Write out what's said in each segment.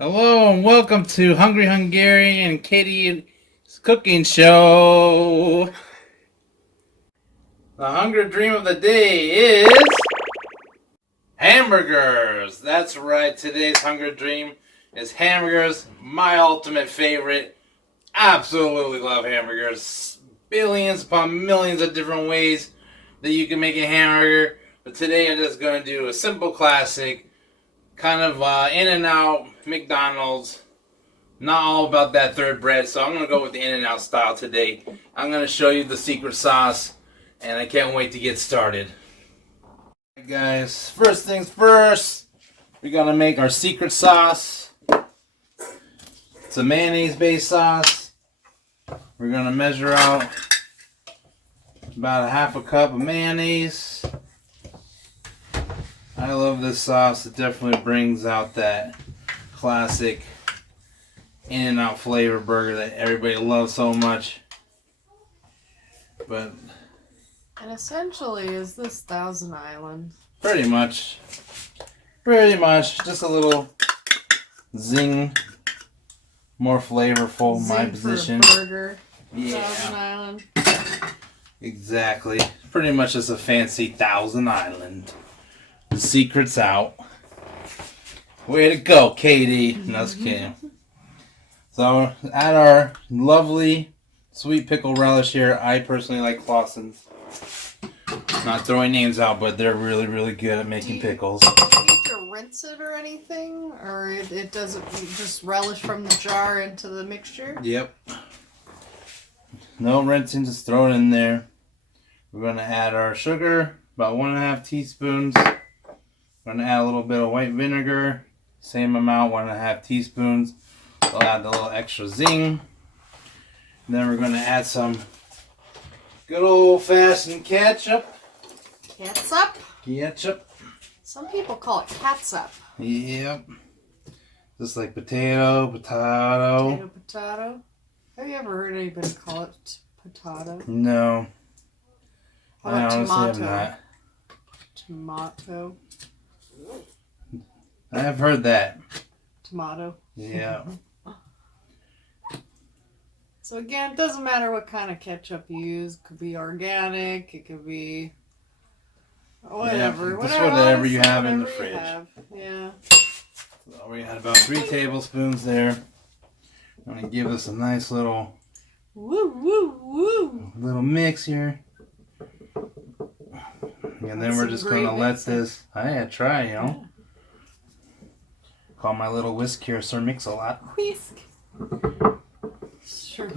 Hello and welcome to Hungry Hungarian and Katie's cooking show. The hunger dream of the day is hamburgers. That's right, today's hunger dream is hamburgers. My ultimate favorite. Absolutely love hamburgers. Billions upon millions of different ways that you can make a hamburger. But today I'm just going to do a simple classic. Kind of In-N-Out, McDonald's. Not all about that third bread, so I'm going to go with the In-N-Out style today. I'm going to show you the secret sauce, and I can't wait to get started. Alright guys, first things first, we're going to make our secret sauce. It's a mayonnaise-based sauce. We're going to measure out about a half a cup of mayonnaise. I love this sauce. It definitely brings out that classic In-N-Out flavor burger that everybody loves so much. But and essentially, is this Thousand Island? Pretty much. Just a little zing. More flavorful, Zing my for position. A burger. Yeah. Thousand Island. Exactly. Pretty much just a fancy Thousand Island. The secret's out. Way to go, Katie. No, just kidding. So, add our lovely sweet pickle relish here. I personally like Clausen's. Not throwing names out, but they're really, really good at making pickles. Do you need to rinse it or anything? Or it doesn't, you just relish from the jar into the mixture? Yep. No rinsing, just throw it in there. We're going to add our sugar, about 1.5 teaspoons. We're going to add a little bit of white vinegar, same amount, 1.5 teaspoons. We'll add the little extra zing. And then we're going to add some good old-fashioned ketchup. Ketchup. Some people call it catsup. Yep. Just like potato. Potato. Have you ever heard anybody call it potato? No. How about have tomato? not. Tomato. I have heard that. Tomato. Yeah. So again, it doesn't matter what kind of ketchup you use. It could be organic. It could be whatever. Yeah, just whatever you have in the fridge. Yeah. So we had about 3 tablespoons there. I'm going to give this a nice little little mix here. And then we're just going to let this, try, you know. Call my little whisk here Sir Mix-a-Lot. Whisk. Sure.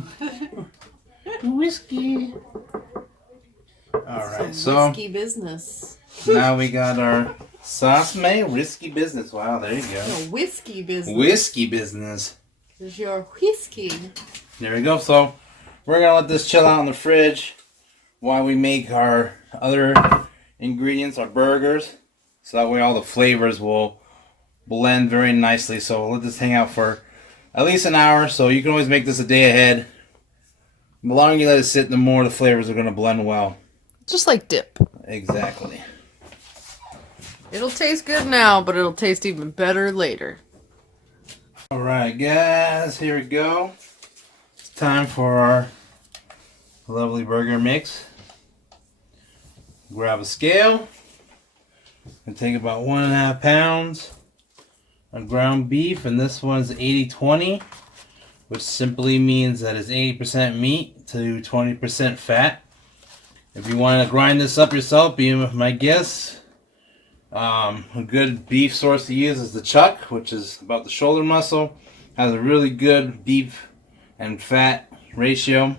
Whiskey. Alright, so Whiskey business. now we got our sauce mayo. Whiskey business. Wow, there you go. No, whiskey business. Whiskey business. Because you're whiskey. There we go. So we're going to let this chill out in the fridge while we make our other ingredients, our burgers. So that way all the flavors will blend very nicely. So we'll let this hang out for at least an hour. So you can always make this a day ahead. The longer you let it sit, the more the flavors are going to blend well. Just like dip. Exactly. It'll taste good now, but it'll taste even better later. Alright guys, here we go. It's time for our lovely burger mix. Grab a scale and take about 1.5 pounds of ground beef, and this one's 80-20, which simply means that it's 80% meat to 20% fat. If you want to grind this up yourself, be my guest. A good beef source to use is the chuck, which is about the shoulder muscle. Has a really good beef and fat ratio.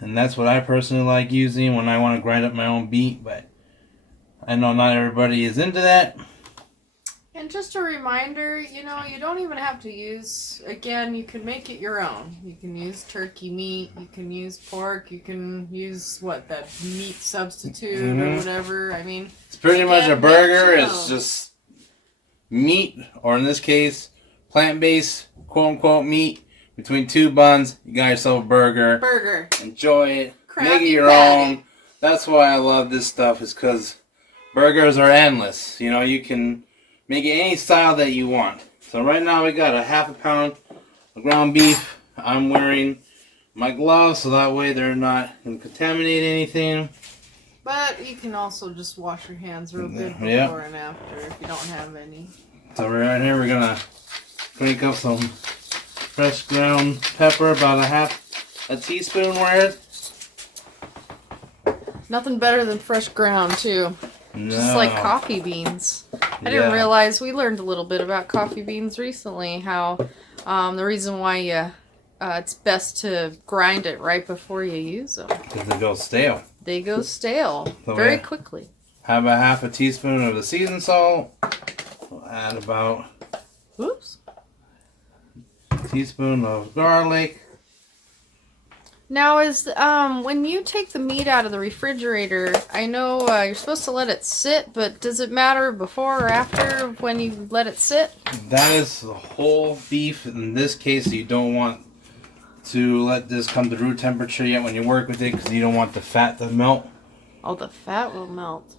And that's what I personally like using when I want to grind up my own beef, but I know not everybody is into that. And just a reminder, you know, you don't even have to use, again, you can make it your own. You can use turkey meat, you can use pork, you can use, that meat substitute or whatever. I mean, it's pretty much a burger. It's just meat, or in this case, plant-based, quote-unquote, meat. Between 2 buns, you got yourself a burger. Enjoy it. Make it your own. That's why I love this stuff, is because burgers are endless. You know, you can make it any style that you want. So right now we got a half a pound of ground beef. I'm wearing my gloves so that way they're not going to contaminate anything. But you can also just wash your hands real good before and after if you don't have any. So right here we're going to crank up some fresh ground pepper, about a teaspoon worth. Nothing better than fresh ground too. No. Just like coffee beans. I didn't realize, we learned a little bit about coffee beans recently, how the reason why it's best to grind it right before you use them. Because they go stale. They go stale very quickly. Have a half a teaspoon of the seasoned salt. We'll add about a teaspoon of garlic. Now, is when you take the meat out of the refrigerator, I know you're supposed to let it sit, but does it matter before or after when you let it sit? That is the whole beef. In this case, you don't want to let this come to room temperature yet when you work with it because you don't want the fat to melt. Oh, the fat will melt. So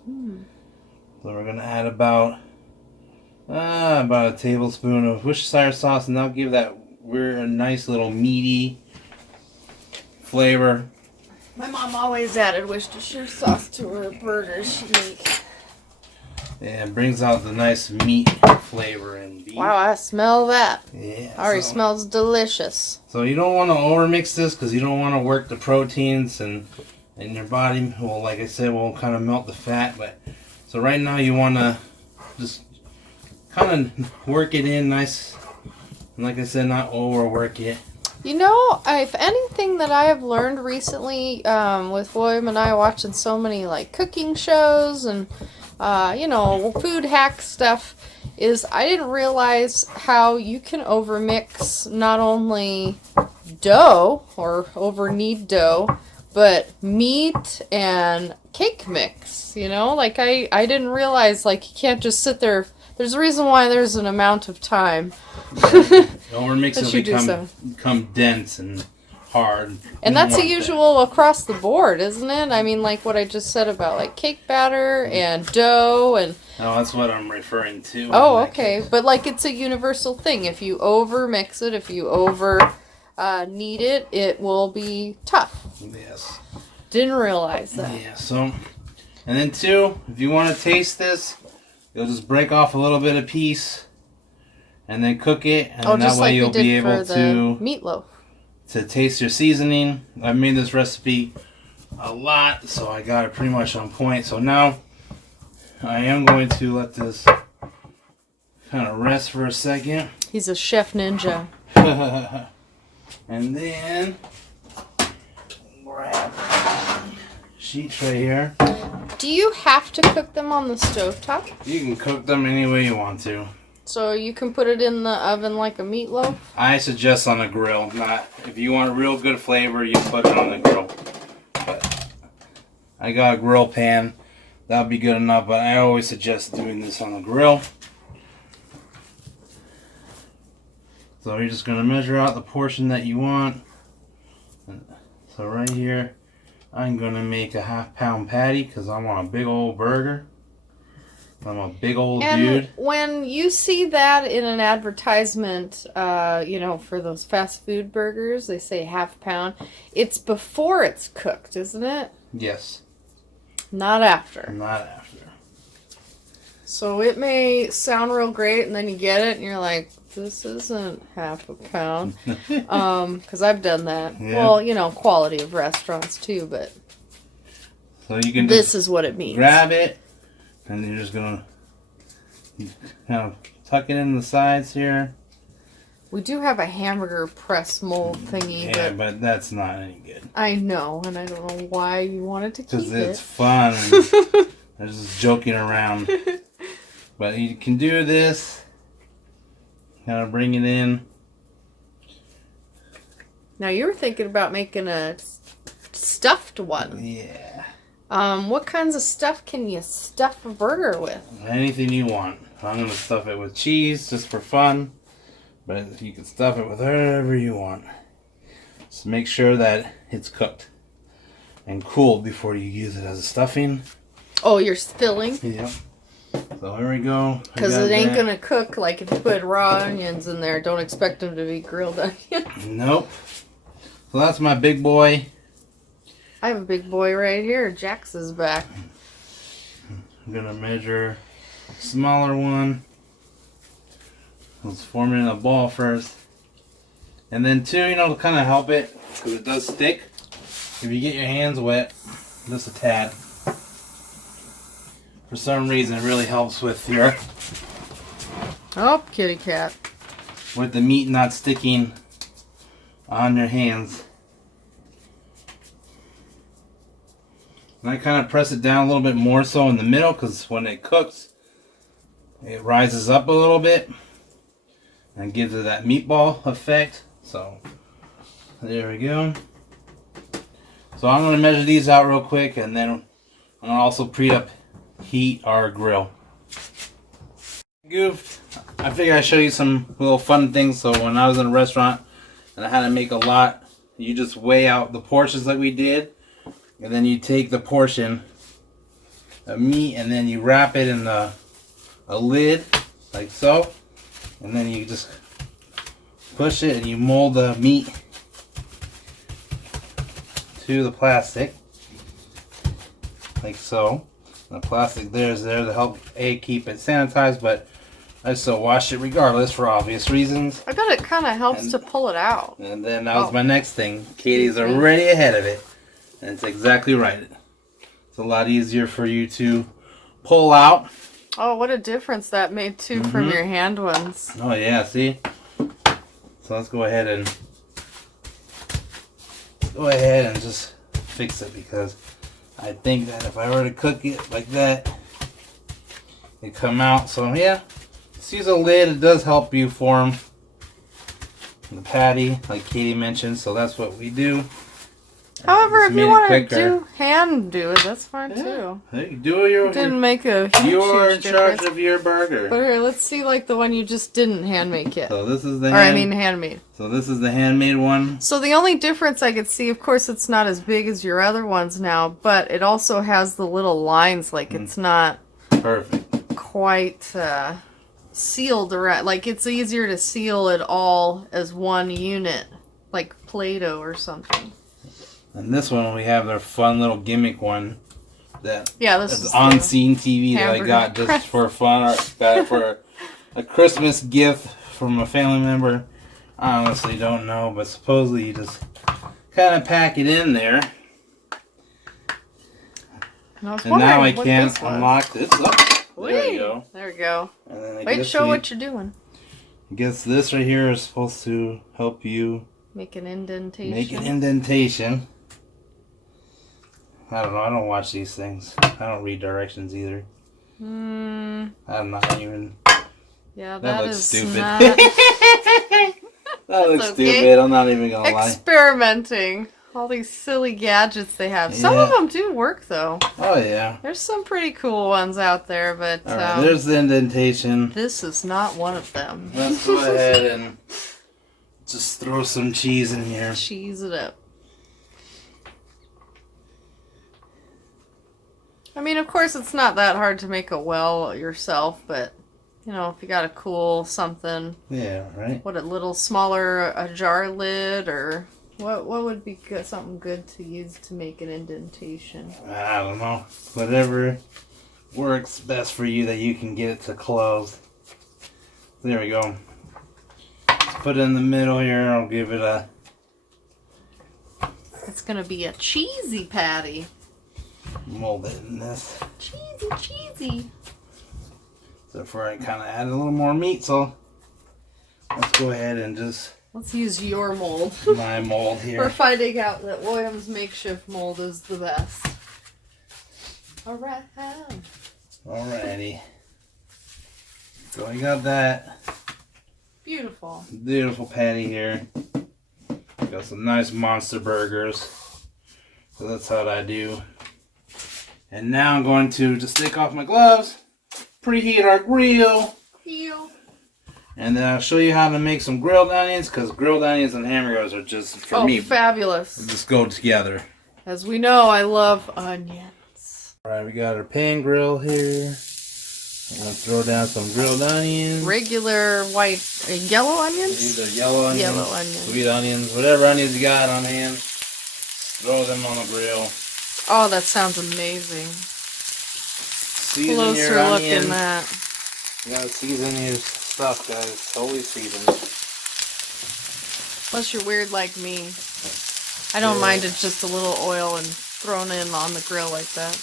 we're going to add about a tablespoon of Worcestershire sauce, and that'll give that a nice little meaty flavor. My mom always added Worcestershire sauce to her burgers she'd make. Yeah, it brings out the nice meat flavor in beef. Wow, I smell that. Yeah. Already smells delicious. So you don't want to overmix this because you don't want to work the proteins and your body will, like I said, will kind of melt the fat. But so right now you want to just kind of work it in nice. And like I said, not overwork it. You know, if anything that I have learned recently with William and I watching so many like cooking shows and food hack stuff, is I didn't realize how you can overmix not only dough or over knead dough, but meat and cake mix. You know, like I didn't realize like you can't just sit there. There's a reason why there's an amount of time. Overmix will become dense and hard. And that's the usual across the board, isn't it? I mean, like what I just said about like cake batter and dough and... No, that's what I'm referring to. Oh, okay. But like it's a universal thing. If you over mix it, if you over knead it, it will be tough. Yes. Didn't realize that. Yeah, so... And then two, if you want to taste this, you'll just break off a little bit of piece and then cook it, and then that way you'll be able to meatloaf. To taste your seasoning. I made this recipe a lot, so I got it pretty much on point. So now I am going to let this kind of rest for a second. He's a chef ninja. And then grab sheet tray here. Do you have to cook them on the stovetop? You can cook them any way you want to. So you can put it in the oven like a meatloaf? I suggest on a grill. Not if you want real good flavor, you put it on the grill. But I got a grill pan. That'll be good enough, but I always suggest doing this on the grill. So you're just going to measure out the portion that you want. So right here, I'm going to make a half-pound patty because I want a big old burger. I'm a big old dude. And when you see that in an advertisement, for those fast food burgers, they say half pound. It's before it's cooked, isn't it? Yes. Not after. Not after. So it may sound real great, and then you get it, and you're like, this isn't half a pound. Because I've done that. Yeah. Well, quality of restaurants too, but so you can this is what it means. Grab it, and then you're just going to kind of tuck it in the sides here. We do have a hamburger press mold thingy. Yeah, but that's not any good. I know, and I don't know why you wanted to keep it. Because it's fun. I was just joking around. But you can do this. Kind of bring it in. Now you were thinking about making a stuffed one. Yeah. What kinds of stuff can you stuff a burger with? Anything you want. I'm going to stuff it with cheese just for fun. But you can stuff it with whatever you want. Just make sure that it's cooked and cooled before you use it as a stuffing. Oh, you're filling? Yep. So here we go. Because it ain't gonna cook like if you put raw onions in there. Don't expect them to be grilled onions. Nope. So that's my big boy. I have a big boy right here. Jax is back. I'm gonna measure a smaller one. Let's form it in a ball first. And then two, to kind of help it, because it does stick. If you get your hands wet, just a tad. For some reason, it really helps with your... Oh, kitty cat. With the meat not sticking on your hands. And I kind of press it down a little bit more so in the middle, because when it cooks, it rises up a little bit and gives it that meatball effect. So there we go. So I'm going to measure these out real quick, and then I'm going to also preheat our grill. Goofed. I figured I'd show you some little fun things. So when I was in a restaurant and I had to make a lot, you just weigh out the portions like we did, and then you take the portion of meat and then you wrap it in a lid like so, and then you just push it and you mold the meat to the plastic like so. The plastic there is there to help keep it sanitized, but I still wash it regardless for obvious reasons. I bet it kind of helps to pull it out. And then that was my next thing. Katie's already ahead of it, and it's exactly right. It's a lot easier for you to pull out. Oh, what a difference that made too from your hand ones. Oh yeah, see? So let's go ahead and just fix it, because I think that if I were to cook it like that, it'd come out. So yeah, just use a lid. It does help you form the patty, like Katie mentioned. So that's what we do. However, if you want to hand do it, that's fine too. Hey, do your. Didn't make a huge, You're in huge charge difference. of your burger. But here, let's see like the one you just didn't hand make yet. So this is the handmade. So this is the handmade one. So the only difference I could see, of course, it's not as big as your other ones now, but it also has the little lines. Like it's not perfect, quite sealed around. Like it's easier to seal it all as one unit, like Play-Doh or something. And this one we have their fun little gimmick one that this is on scene TV that I got just for fun, or got it for a Christmas gift from a family member. I honestly don't know, but supposedly you just kind of pack it in there. And now I can't unlock this. Oh, there we go. There we go. And then Wait, show what you're doing. I guess this right here is supposed to help you make an indentation. I don't know. I don't watch these things. I don't read directions either. I'm not even. Yeah, that looks stupid. Not... that looks stupid. I'm not even gonna lie. Experimenting. All these silly gadgets they have. Some of them do work though. Oh yeah. There's some pretty cool ones out there, but right, there's the indentation. This is not one of them. Let's go ahead and just throw some cheese in here. Cheese it up. I mean, of course, it's not that hard to make a well yourself, but, you know, if you got a cool something. Yeah, right. What, a little smaller a jar lid, or what would be good, something good to use to make an indentation? I don't know. Whatever works best for you that you can get it to close. There we go. Let's put it in the middle here. I'll give it a... It's going to be a cheesy patty. Mold it in this. Cheesy. So before I kind of add a little more meat, so let's go ahead and just... Let's use your mold. My mold here. We're finding out that William's makeshift mold is the best. Alright. Alrighty. So we got that. Beautiful. Beautiful patty here. Got some nice monster burgers. So that's how I do. And now I'm going to just take off my gloves, preheat our grill, and then I'll show you how to make some grilled onions, because grilled onions and hamburgers are just, for me, fabulous. Just go together. As we know, I love onions. Alright, we got our pan grill here. I'm gonna throw down some grilled onions. Regular white, yellow onions? These are yellow onions, yellow onions, sweet onions, whatever onions you got on hand. Throw them on the grill. Oh, that sounds amazing. Season Closer your look onions. in that. You gotta season your stuff, guys. Always season. Unless you're weird like me. I don't mind it just a little oil and thrown in on the grill like that.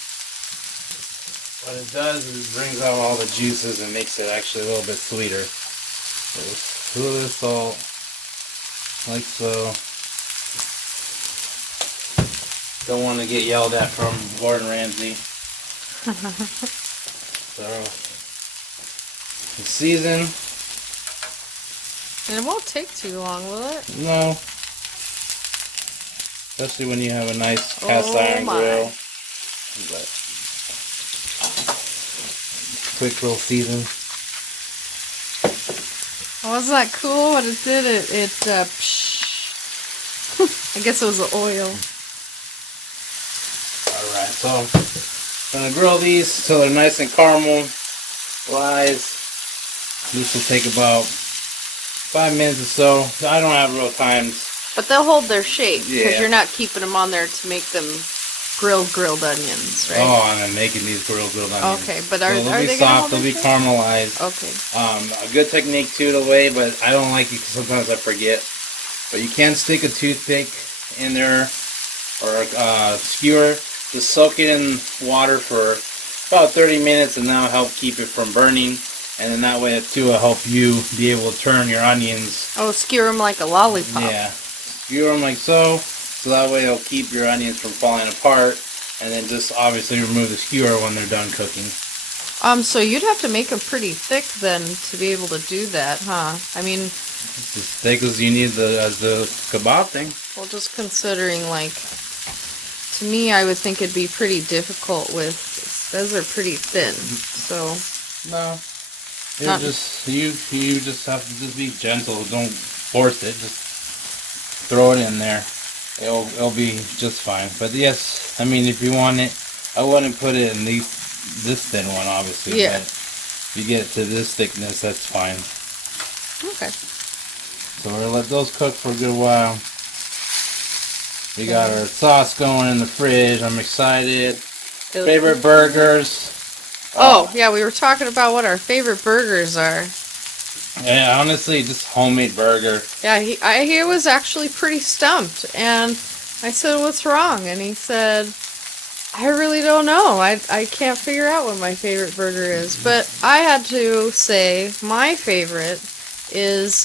What it does is it brings out all the juices and makes it actually a little bit sweeter. So a little bit of salt, like so. Don't want to get yelled at from Gordon Ramsay. So, the season. And it won't take too long, will it? No. Especially when you have a nice cast iron grill. But quick little season. Oh, wasn't that cool? What it did? I guess it was the oil. Alright, so I'm going to grill these till they're nice and caramelized. This will take about 5 minutes or so. I don't have real times. But they'll hold their shape because Yeah. you're not keeping them on there to make them grilled onions, right? Oh, and I'm making these grilled onions. Okay, but So are they'll they be gonna soft, hold they'll their be shape? caramelized. Okay. A good technique too, the way, but I don't like it because sometimes I forget. But you can stick a toothpick in there or a skewer. Just soak it in water for about 30 minutes, and that'll help keep it from burning. And then that way too will help you be able to turn your onions. Oh, skewer them like a lollipop. Yeah, skewer them like so. So that way it'll keep your onions from falling apart. And then just obviously remove the skewer when they're done cooking. So you'd have to make them pretty thick then to be able to do that, huh? I mean, It's as thick as you need as the kebab thing. well, just considering, like, to me, I would think it'd be pretty difficult with, those are pretty thin, so. No, Not- you just have to just be gentle. Don't force it. Just throw it in there. It'll be just fine. But yes, I mean, if you want it, I wouldn't put it in this thin one, obviously. Yeah. But if you get it to this thickness, that's fine. Okay. So we're gonna let those cook for a good while. We got our sauce going in the fridge. I'm excited. Favorite burgers. Oh, yeah, we were talking about what our favorite burgers are. Yeah, honestly, just homemade burger. Yeah, he was actually pretty stumped, and I said, "What's wrong?" And he said, "I really don't know. I can't figure out what my favorite burger is." But I had to say my favorite is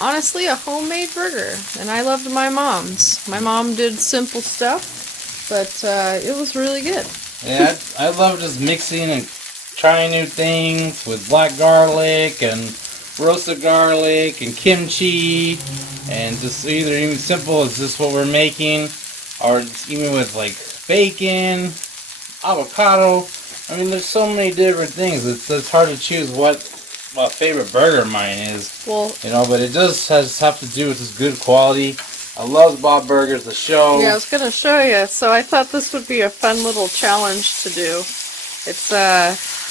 honestly a homemade burger, and I loved my mom's. My mom did simple stuff, but it was really good. Yeah, I love just mixing and trying new things with black garlic and roasted garlic and kimchi, and just either even simple as just what we're making, or just even with like bacon, avocado. I mean, there's so many different things. It's hard to choose what my favorite burger mine is. Well, You know, but it does have to do with this good quality. I love Bob Burgers, the show. yeah, I was going to show you. So I thought this would be a fun little challenge to do. It's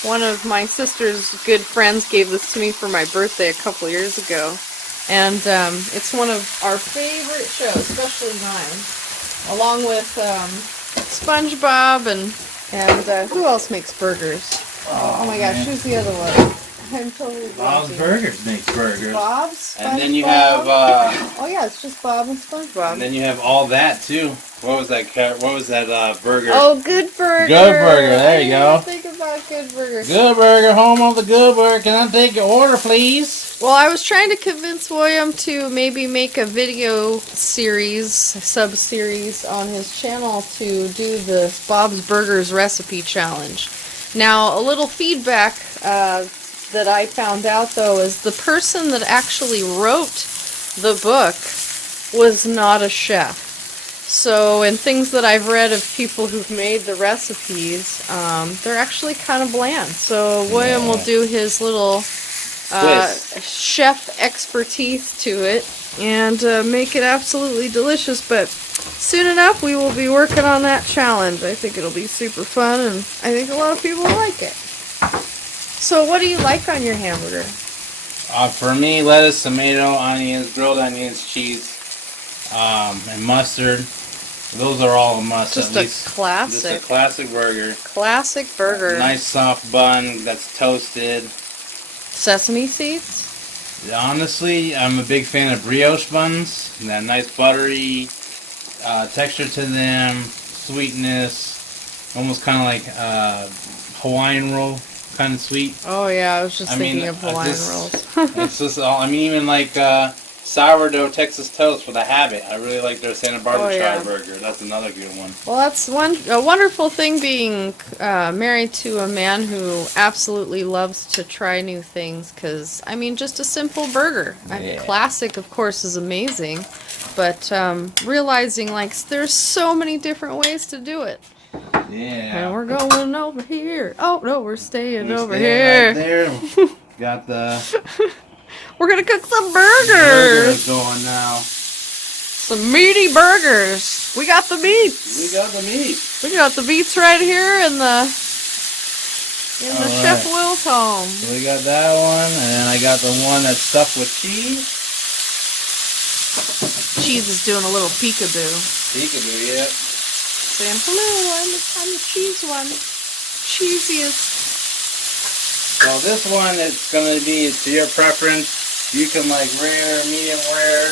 one of my sister's good friends gave this to me for my birthday a couple years ago. And it's one of our favorite shows, especially mine. Along with SpongeBob and who else makes burgers? Oh my gosh, who's the other one? I'm totally Bob's blanking. Burgers makes burgers. Bob's? And then you SpongeBob? have Oh yeah, it's just Bob and SpongeBob. and then you have all that too. What was that? What was that burger? Oh, Good Burger. Good Burger, there you I go. didn't even think about Good Burger. Good Burger, home of the Good Burger. Can I take your order, please? Well, I was trying to convince William to maybe make a video series, sub-series on his channel to do the Bob's Burgers recipe challenge. Now, a little feedback that I found out, though, is the person that actually wrote the book was not a chef. So, in things that I've read of people who've made the recipes, they're actually kind of bland. So, William will do his little chef expertise to it and make it absolutely delicious. But soon enough, we will be working on that challenge. I think it'll be super fun, and I think a lot of people will like it. So what do you like on your hamburger? For me, lettuce, tomato, onions, grilled onions, cheese, and mustard. Those are all a must. Just at a least. classic. Just a classic burger. Classic burger. Nice soft bun that's toasted. Sesame seeds? Honestly, I'm a big fan of brioche buns. That nice buttery texture to them, sweetness, almost kind of like Hawaiian roll, kind of sweet. Oh yeah, I was just thinking of Hawaiian rolls. It's just all. I mean, even like sourdough Texas toast for the habit. I really like their Santa Barbara chai burger. That's another good one. Well, that's a wonderful thing being married to a man who absolutely loves to try new things. Because I mean, just a simple burger. Classic, of course, is amazing, but realizing like there's so many different ways to do it. Yeah. And we're going over here. Oh no, we're staying over here. Right there. Got the. We're gonna cook some burgers. Going now. Some meaty burgers. We got the meats. We got the meat. We got the meats right here in the Chef Will's home. So we got that one, and then I got the one that's stuffed with cheese. Cheese is doing a little peekaboo. Peekaboo, yeah. Saying, hello, I'm the cheese one. Cheesiest. So this one is going to be to your preference. You can like rare, medium rare,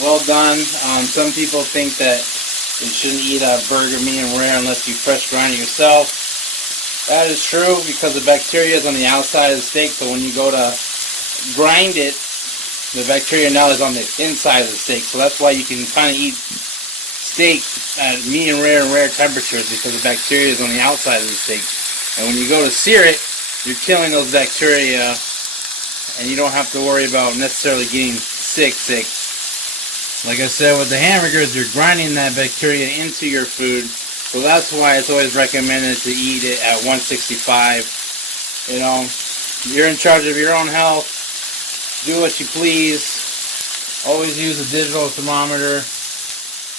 well done. Some people think that you shouldn't eat a burger medium rare unless you fresh grind it yourself. That is true because the bacteria is on the outside of the steak, so when you go to grind it, the bacteria now is on the inside of the steak. So that's why you can kind of eat steak at medium rare and rare temperatures because the bacteria is on the outside of the steak. And when you go to sear it, you're killing those bacteria and you don't have to worry about necessarily getting sick. Like I said, with the hamburgers, you're grinding that bacteria into your food. So that's why it's always recommended to eat it at 165. You know, you're in charge of your own health. Do what you please. Always use a digital thermometer.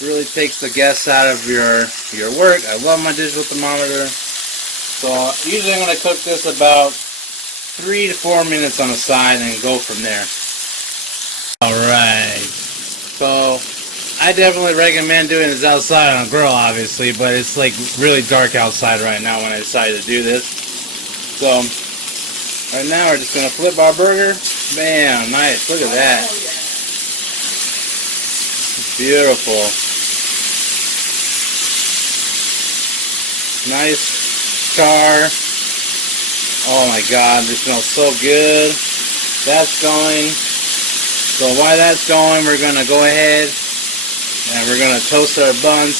Really takes the guess out of your work. I love my digital thermometer. So usually I'm going to cook this about 3 to 4 minutes on the side and go from there. Alright. So I definitely recommend doing this outside on a grill, obviously, but it's like really dark outside right now when I decided to do this. So right now we're just going to flip our burger. Bam, nice. Look at that. Beautiful. Nice char. Oh my god, this smells so good. That's going. So while that's going, we're going to go ahead and we're going to toast our buns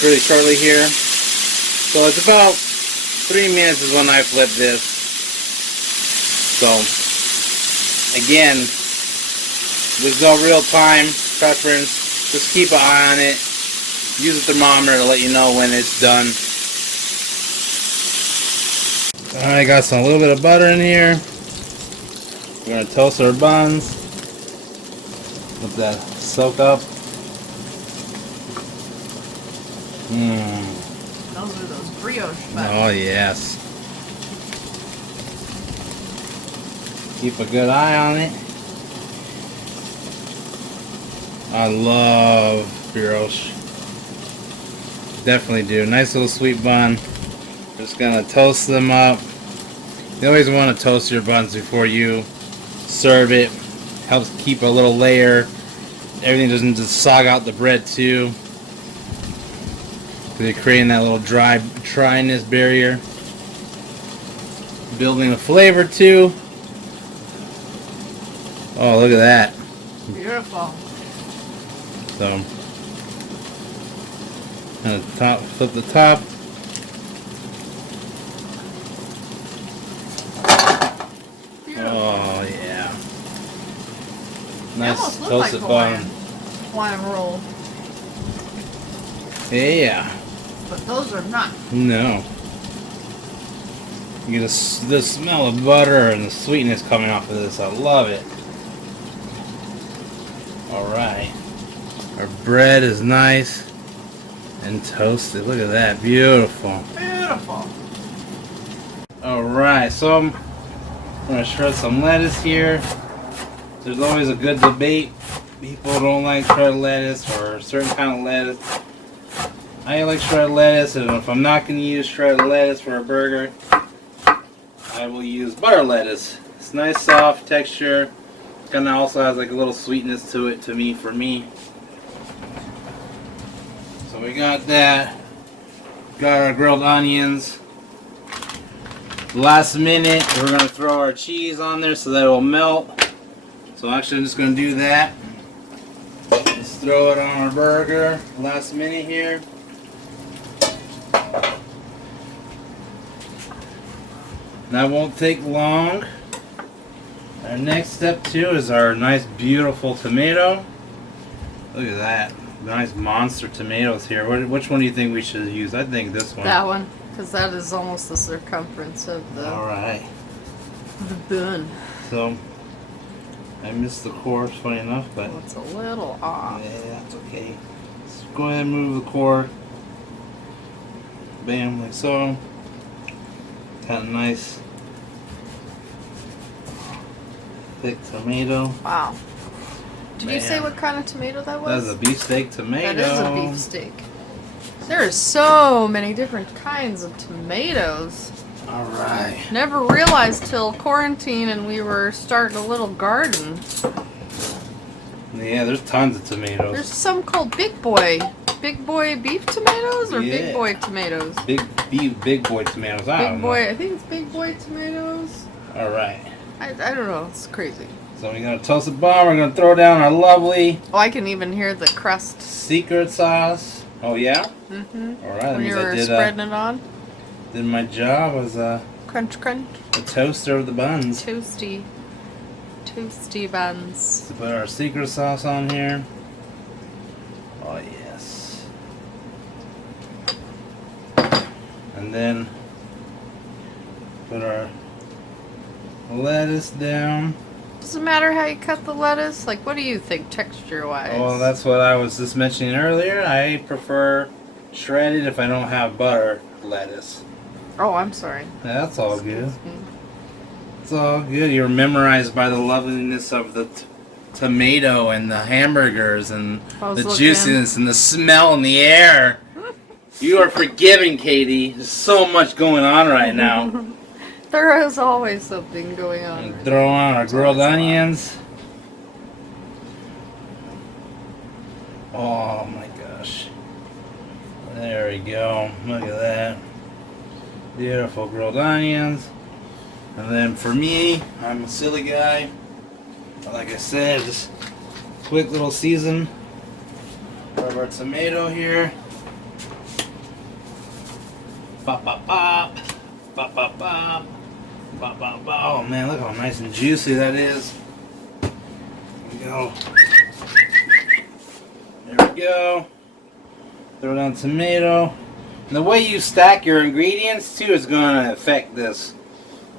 pretty shortly here. So it's about 3 minutes is when I flip this. So again, there's no real time preference. Just keep an eye on it. Use a thermometer to let you know when it's done. Alright, got a little bit of butter in here. We're going to toast our buns. Let that soak up. Those are those brioche buns. Oh yes. Keep a good eye on it. I love brioche. Definitely do. Nice little sweet bun. Just gonna toast them up. You always want to toast your buns before you serve it. Helps keep a little layer. Everything doesn't just sog out the bread too. Because you're creating that little dryness barrier. Building a flavor too. Oh, look at that. Beautiful. So, flip the top. Beautiful. Oh yeah. They Nice almost look like toasted bun. Hawaiian roll, Yeah. but those are not. No. You get the smell of butter and the sweetness coming off of this. I love it. Alright. Our bread is nice and toasted. Look at that. Beautiful. Beautiful. Alright. Alright, so I'm going to shred some lettuce here. There's always a good debate. People don't like shredded lettuce or a certain kind of lettuce. I like shredded lettuce, and if I'm not going to use shredded lettuce for a burger, I will use butter lettuce. It's nice, soft texture. Kind of also has like a little sweetness to it for me. So we got that. Got our grilled onions. Last minute, we're going to throw our cheese on there so that it will melt. So actually I'm just going to do that. Let's throw it on our burger. Last minute here. That won't take long. Our next step too is our nice beautiful tomato. Look at that. Nice monster tomatoes here. Which one do you think we should use? I think this one. That one, because that is almost the circumference of the bun. So I missed the core, funny enough, but it's a little off. Yeah, that's okay. Let's go ahead and move the core. Bam, like so. Kind of nice thick tomato. Wow. Did you say what kind of tomato that was? That's a beefsteak tomato. That is a beefsteak. There are so many different kinds of tomatoes. Alright. Never realized till quarantine and we were starting a little garden. Yeah, there's tons of tomatoes. There's some called Big Boy. Big Boy beef tomatoes or Big Boy tomatoes? Big boy tomatoes. I don't know. I think it's Big Boy tomatoes. Alright. I don't know. It's crazy. So we're going to toast the bun. We're going to throw down our lovely... Oh, I can even hear the crust. Secret sauce. Oh, yeah? Mm-hmm. Alright. When you were spreading it on. Did my job as crunch, crunch. The toaster of the buns. Toasty buns. To put our secret sauce on here. Oh, yes. And then put our lettuce down. Doesn't matter how you cut the lettuce. Like, what do you think texture-wise? Well, that's what I was just mentioning earlier. I prefer shredded if I don't have butter lettuce. Oh, I'm sorry. That's all good. It's all good. You're memorized by the loveliness of the tomato and the hamburgers and the juiciness and the smell in the air. You are forgiven, Katie. There's so much going on right now. There is always something going on. And throw on our grilled onions. Oh my gosh. There we go. Look at that. Beautiful grilled onions. And then for me, I'm a silly guy. Like I said, just quick little season of our tomato here. Bop, bop, bop. Bop, bop, bop. Bop, bop, bop. Oh man, look how nice and juicy that is. There we go. There we go. Throw down tomato. And the way you stack your ingredients too is going to affect this,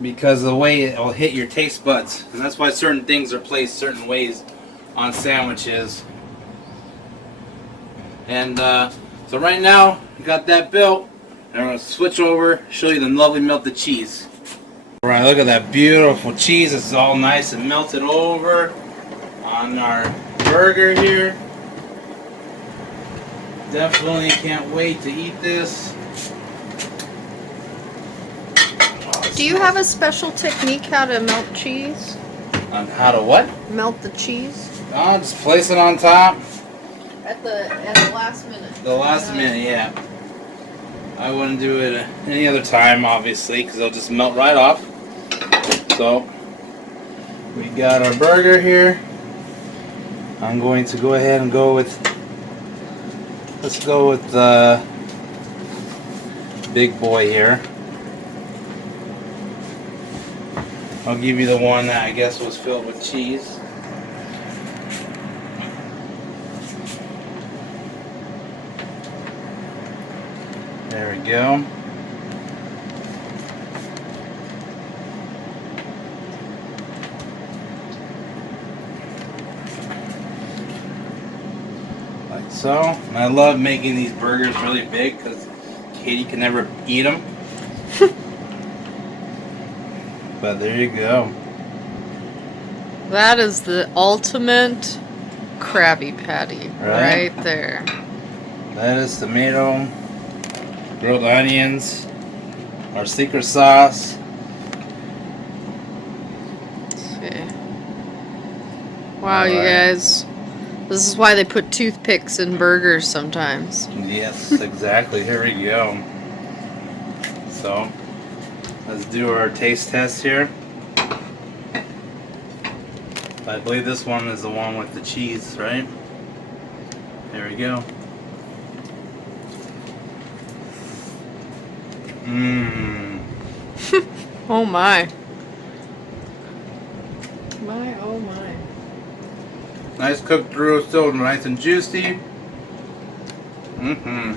because the way it will hit your taste buds, and that's why certain things are placed certain ways on sandwiches. And so right now we got that built, and I'm going to switch over, show you the lovely melted cheese. Alright, look at that beautiful cheese. It's all nice and melted over on our burger here. Definitely can't wait to eat this. Do you have a special technique how to melt cheese? On how to what? Melt the cheese? Oh, just place it on top. At the last minute. The last minute, yeah. I wouldn't do it any other time, obviously, because it'll just melt right off. So, we got our burger here. I'm going to go ahead and go with, let's go with the big boy here. I'll give you the one that I guess was filled with cheese. There we go. Like so. And I love making these burgers really big because Katie can never eat them. But there you go. That is the ultimate Krabby Patty Right? right there. Lettuce, tomato, grilled onions, our secret sauce. Let's see. Wow, you Alright. guys. This is why they put toothpicks in burgers sometimes. Yes, exactly. Here we go. So, let's do our taste test here. I believe this one is the one with the cheese, right? There we go. Mmm. Oh my. My, oh my. Nice cooked through, still nice and juicy. Mm-hmm.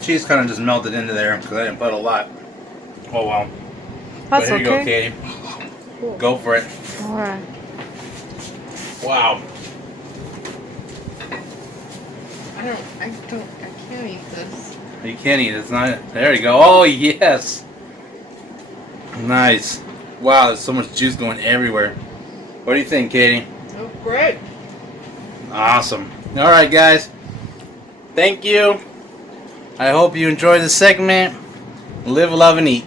Cheese kind of just melted into there because I didn't put a lot. Oh well. That's But here okay. you go, Katie. Go for it. Alright. Wow. I can't eat this. You can't eat it. It's not. There you go. Oh, yes. Nice. Wow, there's so much juice going everywhere. What do you think, Katie? Oh, great. Awesome. All right, guys. Thank you. I hope you enjoyed the segment. Live, love, and eat.